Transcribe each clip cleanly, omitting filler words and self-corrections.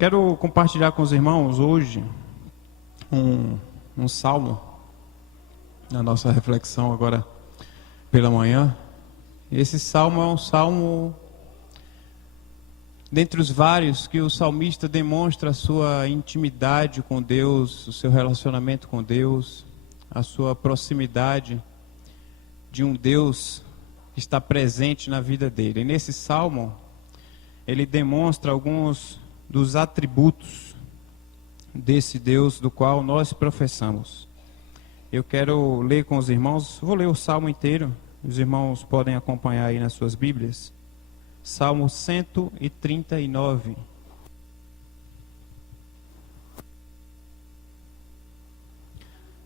Quero compartilhar com os irmãos hoje um salmo, na nossa reflexão agora pela manhã. Esse salmo é um salmo, dentre os vários, que o salmista demonstra a sua intimidade com Deus, o seu relacionamento com Deus, a sua proximidade de um Deus que está presente na vida dele. E nesse salmo, ele demonstra alguns dos atributos desse Deus do qual nós professamos. Eu quero ler com os irmãos, vou ler o salmo inteiro, os irmãos podem acompanhar aí nas suas Bíblias. Salmo 139.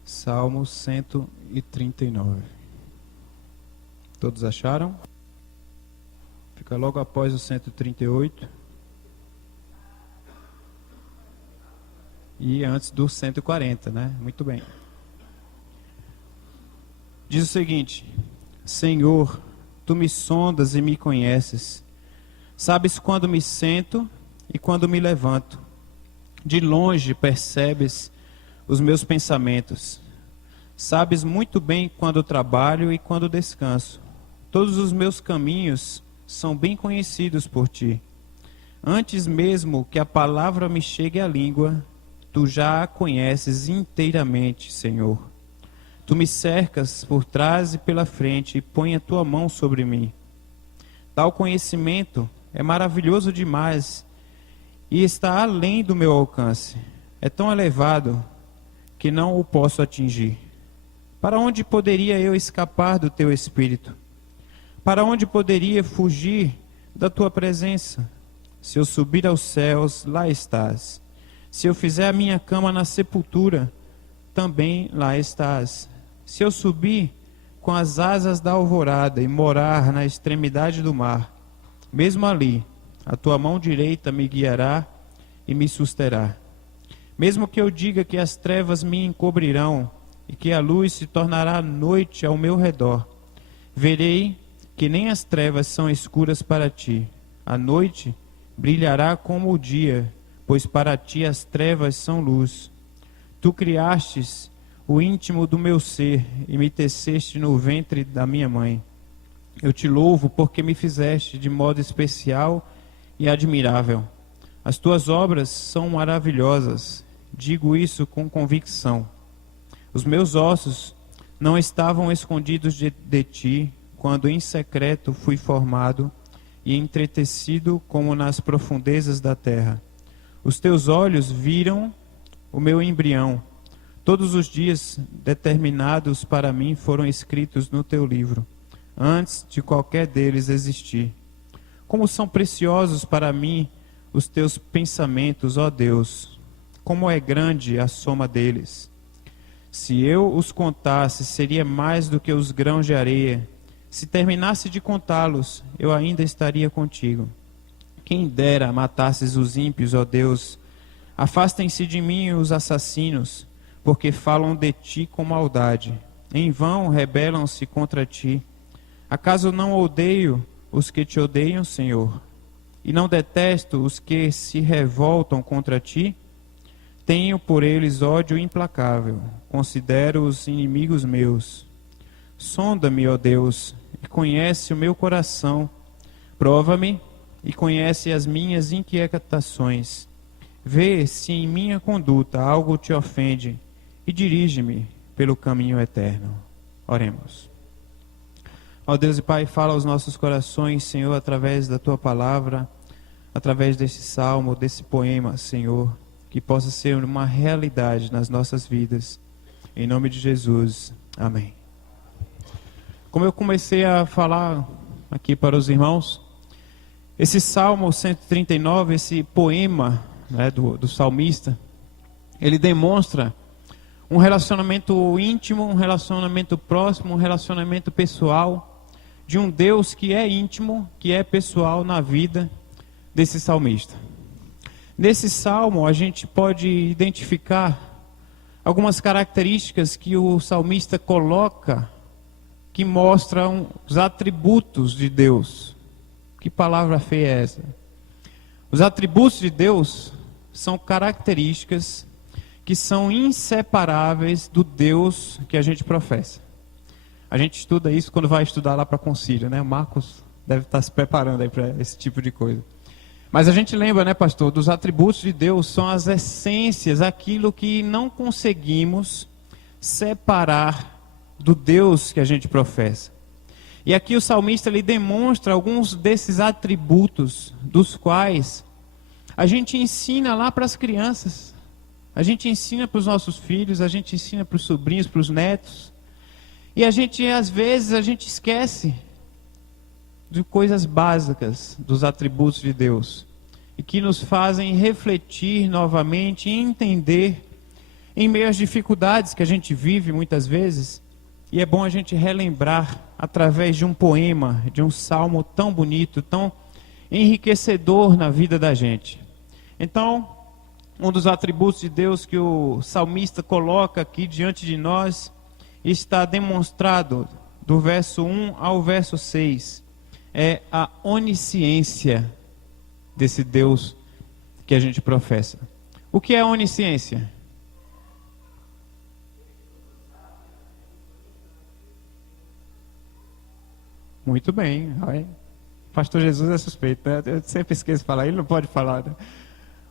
Salmo 139. Todos acharam? Fica logo após o 138. E antes do 140, né? Muito bem. Diz o seguinte: Senhor, tu me sondas e me conheces. Sabes quando me sento e quando me levanto. De longe percebes os meus pensamentos. Sabes muito bem quando trabalho e quando descanso. Todos os meus caminhos são bem conhecidos por ti. Antes mesmo que a palavra me chegue à língua, tu já a conheces inteiramente, Senhor. Tu me cercas por trás e pela frente e põe a tua mão sobre mim. Tal conhecimento é maravilhoso demais e está além do meu alcance. É tão elevado que não o posso atingir. Para onde poderia eu escapar do teu espírito? Para onde poderia fugir da tua presença? Se eu subir aos céus, lá estás. Se eu fizer a minha cama na sepultura, também lá estás. Se eu subir com as asas da alvorada e morar na extremidade do mar, mesmo ali, a tua mão direita me guiará e me susterá. Mesmo que eu diga que as trevas me encobrirão e que a luz se tornará noite ao meu redor, verei que nem as trevas são escuras para ti. A noite brilhará como o dia, pois para ti as trevas são luz. Tu criastes o íntimo do meu ser e me teceste no ventre da minha mãe. Eu te louvo porque me fizeste de modo especial e admirável. As tuas obras são maravilhosas, digo isso com convicção. Os meus ossos não estavam escondidos de ti, quando em secreto fui formado e entretecido como nas profundezas da terra. Os teus olhos viram o meu embrião. Todos os dias determinados para mim foram escritos no teu livro, antes de qualquer deles existir. Como são preciosos para mim os teus pensamentos, ó Deus! Como é grande a soma deles! Se eu os contasse, seria mais do que os grãos de areia. Se terminasse de contá-los, eu ainda estaria contigo. Quem dera matasses os ímpios, ó Deus! Afastem-se de mim os assassinos, porque falam de ti com maldade. Em vão rebelam-se contra ti. Acaso não odeio os que te odeiam, Senhor? E não detesto os que se revoltam contra ti? Tenho por eles ódio implacável. Considero-os inimigos meus. Sonda-me, ó Deus, e conhece o meu coração. Prova-me e conhece as minhas inquietações. Vê se em minha conduta algo te ofende e dirige-me pelo caminho eterno. Oremos. Ó Deus e Pai, fala aos nossos corações, Senhor, através da Tua palavra, através desse salmo, desse poema, Senhor, que possa ser uma realidade nas nossas vidas. Em nome de Jesus. Amém. Como eu comecei a falar aqui para os irmãos, esse Salmo 139, esse poema, né, do salmista, ele demonstra um relacionamento íntimo, um relacionamento próximo, um relacionamento pessoal de um Deus que é íntimo, que é pessoal na vida desse salmista. Nesse salmo a gente pode identificar algumas características que o salmista coloca que mostram os atributos de Deus. Que palavra feia é essa? Os atributos de Deus são características que são inseparáveis do Deus que a gente professa. A gente estuda isso quando vai estudar lá para a Concílio, né? O Marcos deve estar se preparando aí para esse tipo de coisa. Mas a gente lembra, né, pastor, dos atributos de Deus, são as essências, aquilo que não conseguimos separar do Deus que a gente professa. E aqui o salmista ele demonstra alguns desses atributos, dos quais a gente ensina lá para as crianças. A gente ensina para os nossos filhos, a gente ensina para os sobrinhos, para os netos. E a gente, às vezes, a gente esquece de coisas básicas dos atributos de Deus. E que nos fazem refletir novamente e entender, em meio às dificuldades que a gente vive muitas vezes. E é bom a gente relembrar, através de um poema, de um salmo tão bonito, tão enriquecedor na vida da gente. Então, um dos atributos de Deus que o salmista coloca aqui diante de nós, está demonstrado do verso 1 ao verso 6, é a onisciência desse Deus que a gente professa. O que é onisciência? Muito bem. Pastor Jesus é suspeito, né? Eu sempre esqueço de falar, ele não pode falar, né?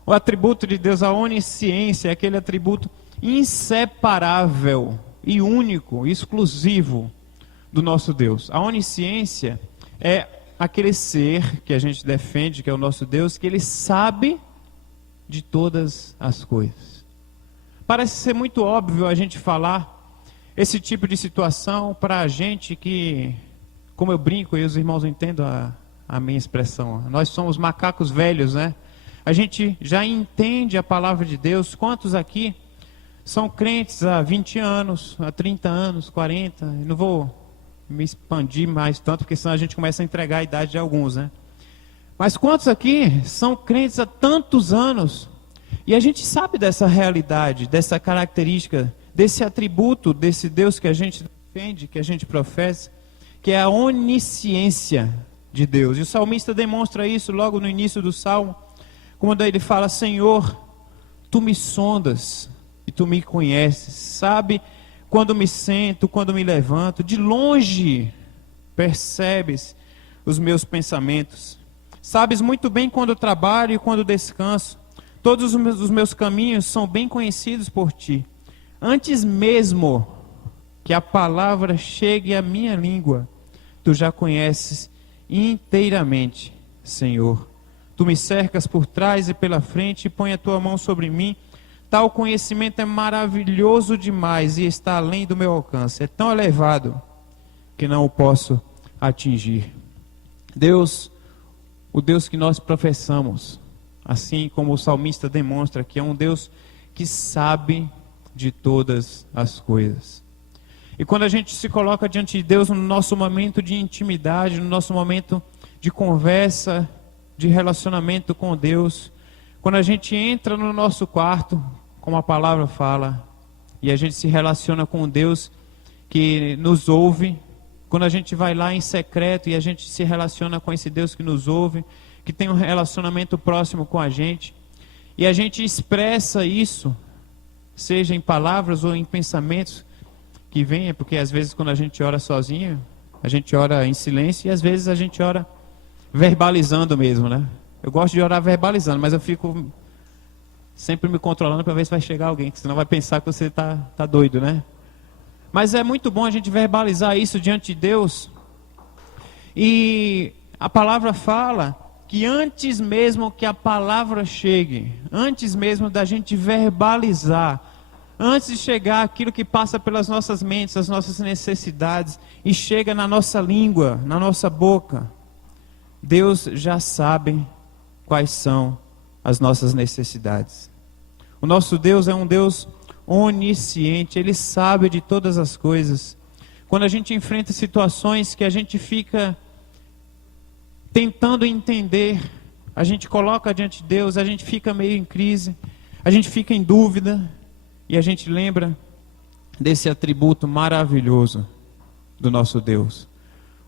O atributo de Deus, a onisciência, é aquele atributo inseparável e único, exclusivo do nosso Deus. A onisciência é aquele ser que a gente defende, que é o nosso Deus, que ele sabe de todas as coisas. Parece ser muito óbvio a gente falar esse tipo de situação para a gente que, como eu brinco e os irmãos entendam a minha expressão, nós somos macacos velhos, né? A gente já entende a palavra de Deus. Quantos aqui são crentes há 20 anos, há 30 anos, 40? Eu não vou me expandir mais tanto, porque senão a gente começa a entregar a idade de alguns, né? Mas quantos aqui são crentes há tantos anos? E a gente sabe dessa realidade, dessa característica, desse atributo, desse Deus que a gente defende, que a gente professa, que é a onisciência de Deus. E o salmista demonstra isso logo no início do salmo, quando ele fala: Senhor, tu me sondas e tu me conheces, sabe quando me sento, quando me levanto, de longe percebes os meus pensamentos, sabes muito bem quando trabalho e quando descanso, todos os meus caminhos são bem conhecidos por ti, antes mesmo que a palavra chegue à minha língua, tu já conheces inteiramente, Senhor. Tu me cercas por trás e pela frente e põe a tua mão sobre mim. Tal conhecimento é maravilhoso demais e está além do meu alcance. É tão elevado que não o posso atingir. Deus, o Deus que nós professamos, assim como o salmista demonstra, que é um Deus que sabe de todas as coisas. E quando a gente se coloca diante de Deus no nosso momento de intimidade, no nosso momento de conversa, de relacionamento com Deus, quando a gente entra no nosso quarto, como a palavra fala, e a gente se relaciona com Deus que nos ouve, quando a gente vai lá em secreto e a gente se relaciona com esse Deus que nos ouve, que tem um relacionamento próximo com a gente, e a gente expressa isso, seja em palavras ou em pensamentos que venha, porque às vezes quando a gente ora sozinho, a gente ora em silêncio, e às vezes a gente ora verbalizando mesmo, né? Eu gosto de orar verbalizando, mas eu fico sempre me controlando para ver se vai chegar alguém, que senão vai pensar que você tá doido, né? Mas é muito bom a gente verbalizar isso diante de Deus. E a palavra fala que antes mesmo que a palavra chegue, antes mesmo da gente verbalizar, antes de chegar aquilo que passa pelas nossas mentes, as nossas necessidades, e chega na nossa língua, na nossa boca, Deus já sabe quais são as nossas necessidades. O nosso Deus é um Deus onisciente, Ele sabe de todas as coisas. Quando a gente enfrenta situações que a gente fica tentando entender, a gente coloca diante de Deus, a gente fica meio em crise, a gente fica em dúvida, e a gente lembra desse atributo maravilhoso do nosso Deus.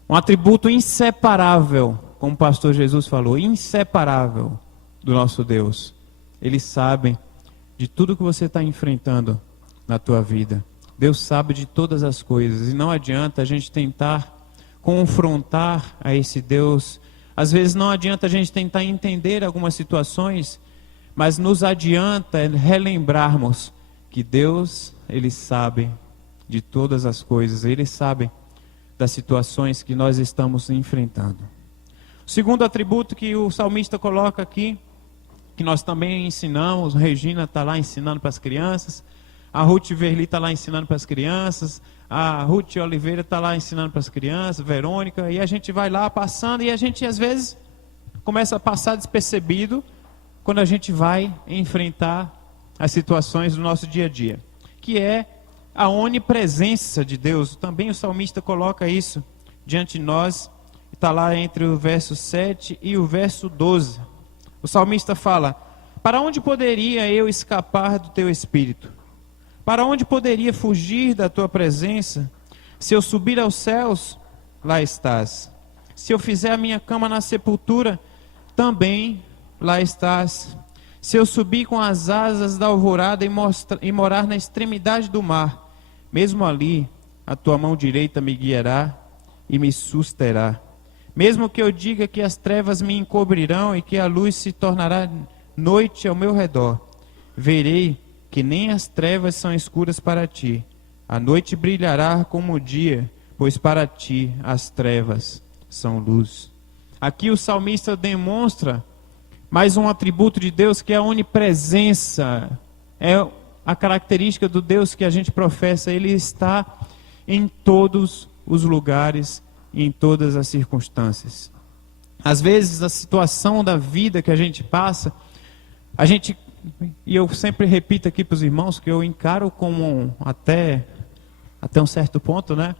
Um atributo inseparável, como o pastor Jesus falou, inseparável do nosso Deus, Ele sabe de tudo que você está enfrentando na tua vida. Deus sabe de todas as coisas. E não adianta a gente tentar confrontar a esse Deus. Às vezes não adianta a gente tentar entender algumas situações, mas nos adianta relembrarmos que Deus, Ele sabe de todas as coisas. Ele sabe das situações que nós estamos enfrentando. O segundo atributo que o salmista coloca aqui, que nós também ensinamos, Regina está lá ensinando para as crianças, a Ruth Verli está lá ensinando para as crianças, a Ruth Oliveira está lá ensinando para as crianças, Verônica, e a gente vai lá passando, e a gente às vezes começa a passar despercebido quando a gente vai enfrentar as situações do nosso dia a dia, que é a onipresença de Deus. Também o salmista coloca isso diante de nós, está lá entre o verso 7 e o verso 12. O salmista fala: para onde poderia eu escapar do teu espírito? Para onde poderia fugir da tua presença? Se eu subir aos céus, lá estás. Se eu fizer a minha cama na sepultura, também lá estás. Se eu subir com as asas da alvorada e morar na extremidade do mar, mesmo ali a tua mão direita me guiará e me susterá. Mesmo que eu diga que as trevas me encobrirão e que a luz se tornará noite ao meu redor, verei que nem as trevas são escuras para ti. A noite brilhará como o dia, pois para ti as trevas são luz. Aqui o salmista demonstra mais um atributo de Deus, que é a onipresença. É a característica do Deus que a gente professa. Ele está em todos os lugares e em todas as circunstâncias. Às vezes a situação da vida que a gente passa, e eu sempre repito aqui para os irmãos que eu encaro como até um certo ponto, né?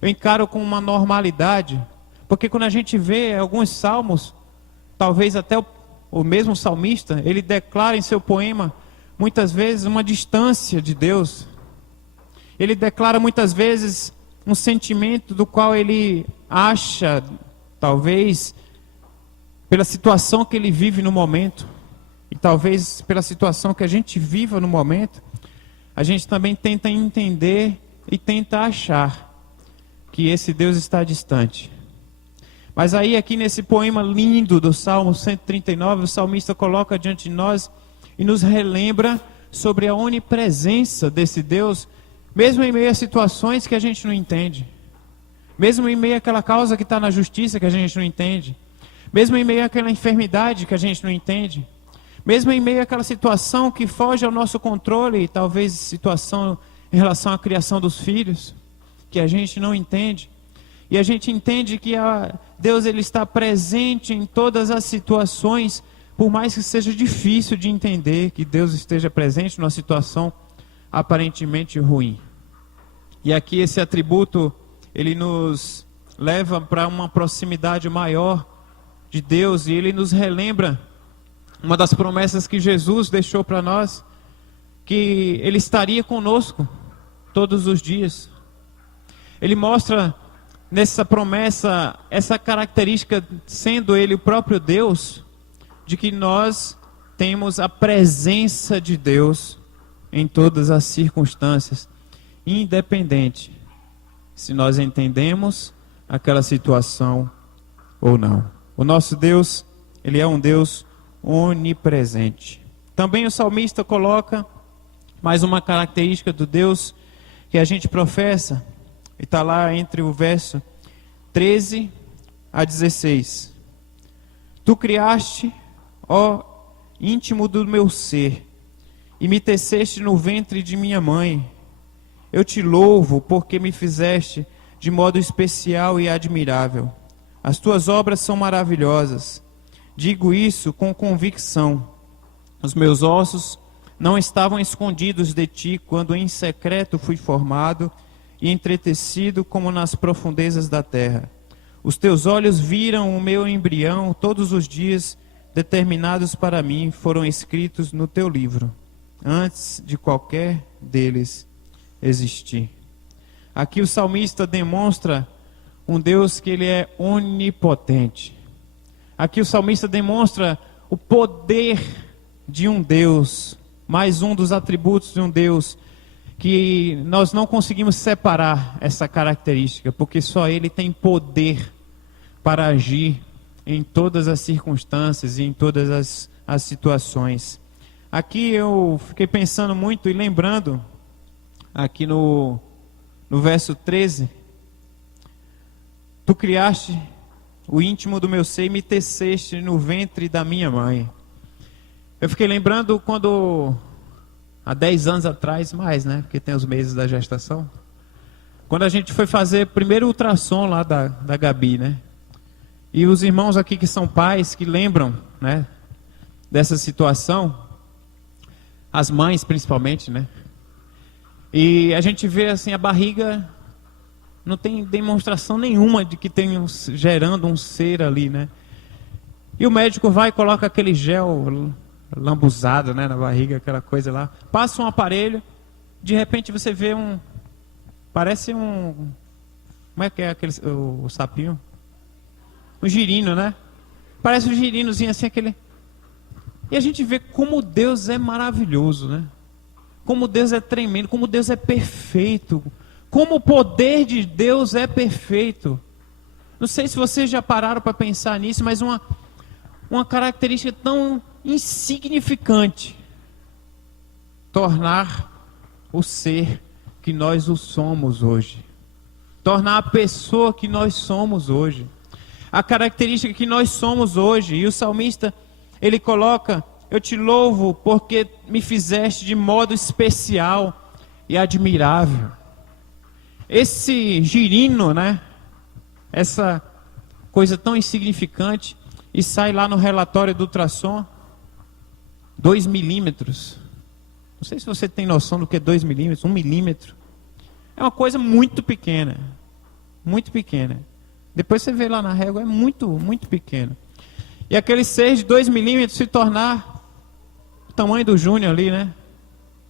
Eu encaro com uma normalidade, porque quando a gente vê alguns salmos, talvez até o mesmo salmista, ele declara em seu poema muitas vezes uma distância de Deus. Ele declara muitas vezes um sentimento do qual ele acha, talvez pela situação que ele vive no momento, e talvez pela situação que a gente viva no momento, a gente também tenta entender e tenta achar que esse Deus está distante. Mas aí aqui nesse poema lindo do Salmo 139, o salmista coloca diante de nós e nos relembra sobre a onipresença desse Deus, mesmo em meio a situações que a gente não entende, mesmo em meio àquela causa que está na justiça que a gente não entende, mesmo em meio àquela enfermidade que a gente não entende, mesmo em meio àquela situação que foge ao nosso controle, talvez situação em relação à criação dos filhos, que a gente não entende. E a gente entende que Deus ele está presente em todas as situações, por mais que seja difícil de entender que Deus esteja presente numa situação aparentemente ruim. E aqui esse atributo, ele nos leva para uma proximidade maior de Deus, e ele nos relembra uma das promessas que Jesus deixou para nós, que Ele estaria conosco todos os dias. Ele mostra nessa promessa essa característica, sendo Ele o próprio Deus, de que nós temos a presença de Deus em todas as circunstâncias, independente se nós entendemos aquela situação ou não. O nosso Deus, Ele é um Deus onipresente. Também o salmista coloca mais uma característica do Deus que a gente professa, e está lá entre o verso 13 a 16. Tu criaste, ó íntimo do meu ser, e me teceste no ventre de minha mãe. Eu te louvo porque me fizeste de modo especial e admirável. As tuas obras são maravilhosas. Digo isso com convicção. Os meus ossos não estavam escondidos de ti quando em secreto fui formado e entretecido como nas profundezas da terra. Os teus olhos viram o meu embrião, todos os dias determinados para mim foram escritos no teu livro, antes de qualquer deles existir. Aqui o salmista demonstra um Deus que ele é onipotente. Aqui o salmista demonstra o poder de um Deus, mais um dos atributos de um Deus, que nós não conseguimos separar essa característica, porque só Ele tem poder para agir em todas as circunstâncias e em todas as situações. Aqui eu fiquei pensando muito e lembrando, aqui no verso 13, tu criaste o íntimo do meu ser e me teceste no ventre da minha mãe. Eu fiquei lembrando quando, há 10 anos atrás, mais, né? Porque tem os meses da gestação. Quando a gente foi fazer o primeiro ultrassom lá da Gabi, né? E os irmãos aqui que são pais, que lembram, né? Dessa situação, as mães principalmente, né? E a gente vê assim, a barriga não tem demonstração nenhuma de que tem gerando um ser ali, né? E o médico vai e coloca aquele gel lambuzado, né, na barriga, aquela coisa lá. Passa um aparelho, de repente você vê parece um, como é que é aquele, o sapinho? Um girino, né? Parece um girinozinho assim, aquele. E a gente vê como Deus é maravilhoso, né? Como Deus é tremendo, como Deus é perfeito, como o poder de Deus é perfeito. Não sei se vocês já pararam para pensar nisso, mas uma característica tão insignificante tornar o ser que nós o somos hoje, tornar a pessoa que nós somos hoje, a característica que nós somos hoje. E o salmista, ele coloca: eu te louvo porque me fizeste de modo especial e admirável. Esse girino, né? Essa coisa tão insignificante, e sai lá no relatório do ultrassom, 2 milímetros. Não sei se você tem noção do que é 2 milímetros, 1 milímetro. É uma coisa muito pequena. Muito pequena. Depois você vê lá na régua, é muito, muito pequeno. E aquele ser de 2 milímetros se tornar o tamanho do Júnior ali, né?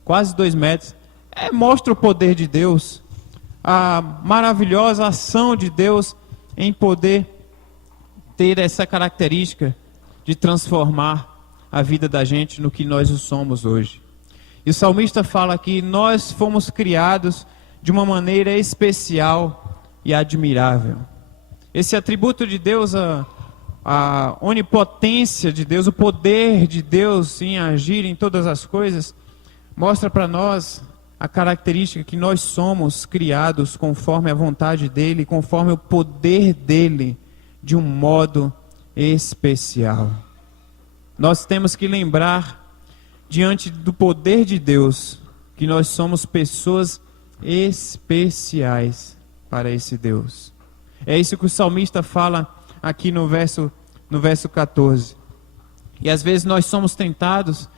Quase 2 metros. Mostra o poder de Deus. A maravilhosa ação de Deus em poder ter essa característica de transformar a vida da gente no que nós o somos hoje. E o salmista fala que nós fomos criados de uma maneira especial e admirável. Esse atributo de Deus, a onipotência de Deus, o poder de Deus em agir em todas as coisas, mostra para nós a característica que nós somos criados conforme a vontade dEle, conforme o poder dEle, de um modo especial. Nós temos que lembrar, diante do poder de Deus, que nós somos pessoas especiais para esse Deus. É isso que o salmista fala aqui no verso 14. E às vezes nós somos tentados,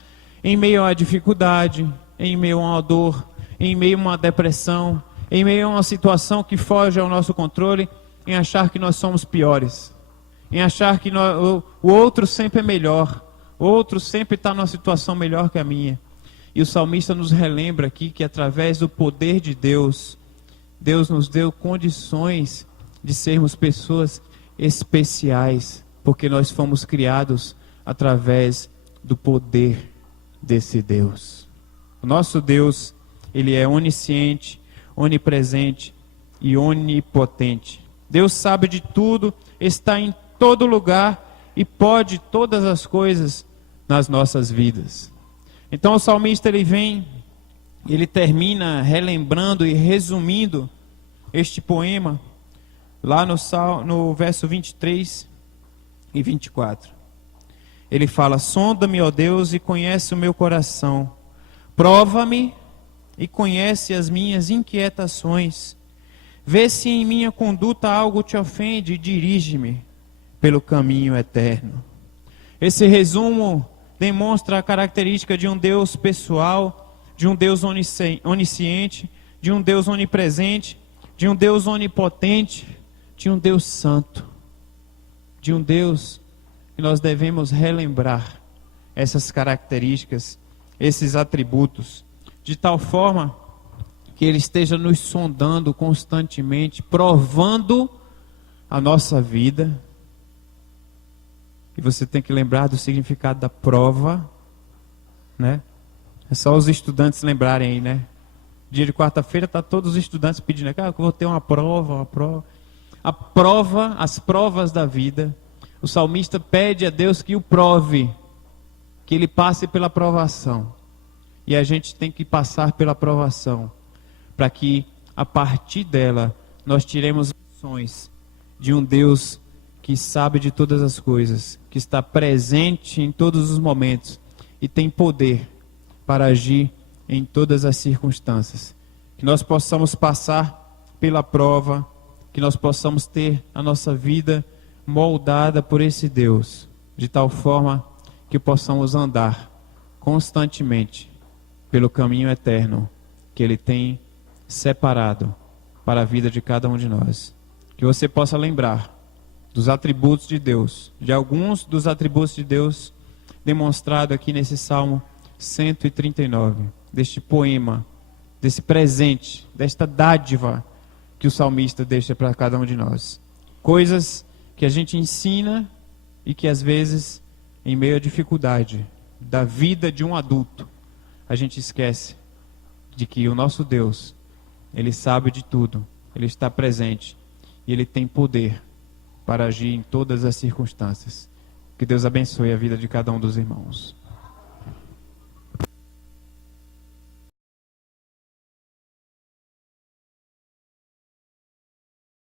em meio à dificuldade, em meio a uma dor, em meio a uma depressão, em meio a uma situação que foge ao nosso controle, em achar que nós somos piores, em achar que o outro sempre é melhor, o outro sempre está numa situação melhor que a minha. E o salmista nos relembra aqui que através do poder de Deus, Deus nos deu condições de sermos pessoas especiais, porque nós fomos criados através do poder desse Deus. O nosso Deus, Ele é onisciente, onipresente e onipotente. Deus sabe de tudo, está em todo lugar e pode todas as coisas nas nossas vidas. Então o salmista, ele termina relembrando e resumindo este poema lá no verso 23 e 24. Ele fala: sonda-me, ó Deus, e conhece o meu coração. Prova-me e conhece as minhas inquietações. Vê se em minha conduta algo te ofende e dirige-me pelo caminho eterno. Esse resumo demonstra a característica de um Deus pessoal, de um Deus onisciente, de um Deus onipresente, de um Deus onipotente, de um Deus santo, de um Deus que nós devemos relembrar essas características, esses atributos, de tal forma que Ele esteja nos sondando constantemente, provando a nossa vida. E você tem que lembrar do significado da prova. né? É só os estudantes lembrarem aí, né? Dia de quarta-feira tá todos os estudantes pedindo, eu vou ter uma prova. A prova, as provas da vida. O salmista pede a Deus que o prove, que ele passe pela provação. E a gente tem que passar pela provação, para que a partir dela nós tiremos lições de um Deus que sabe de todas as coisas, que está presente em todos os momentos e tem poder para agir em todas as circunstâncias. Que nós possamos passar pela prova, que nós possamos ter a nossa vida moldada por esse Deus, de tal forma que possamos andar constantemente pelo caminho eterno que Ele tem separado para a vida de cada um de nós. Que você possa lembrar dos atributos de Deus, de alguns dos atributos de Deus demonstrado aqui nesse Salmo 139, deste poema, desse presente, desta dádiva que o salmista deixa para cada um de nós. Coisas que a gente ensina e que às vezes, em meio à dificuldade da vida de um adulto, a gente esquece de que o nosso Deus, Ele sabe de tudo, Ele está presente e Ele tem poder para agir em todas as circunstâncias. Que Deus abençoe a vida de cada um dos irmãos.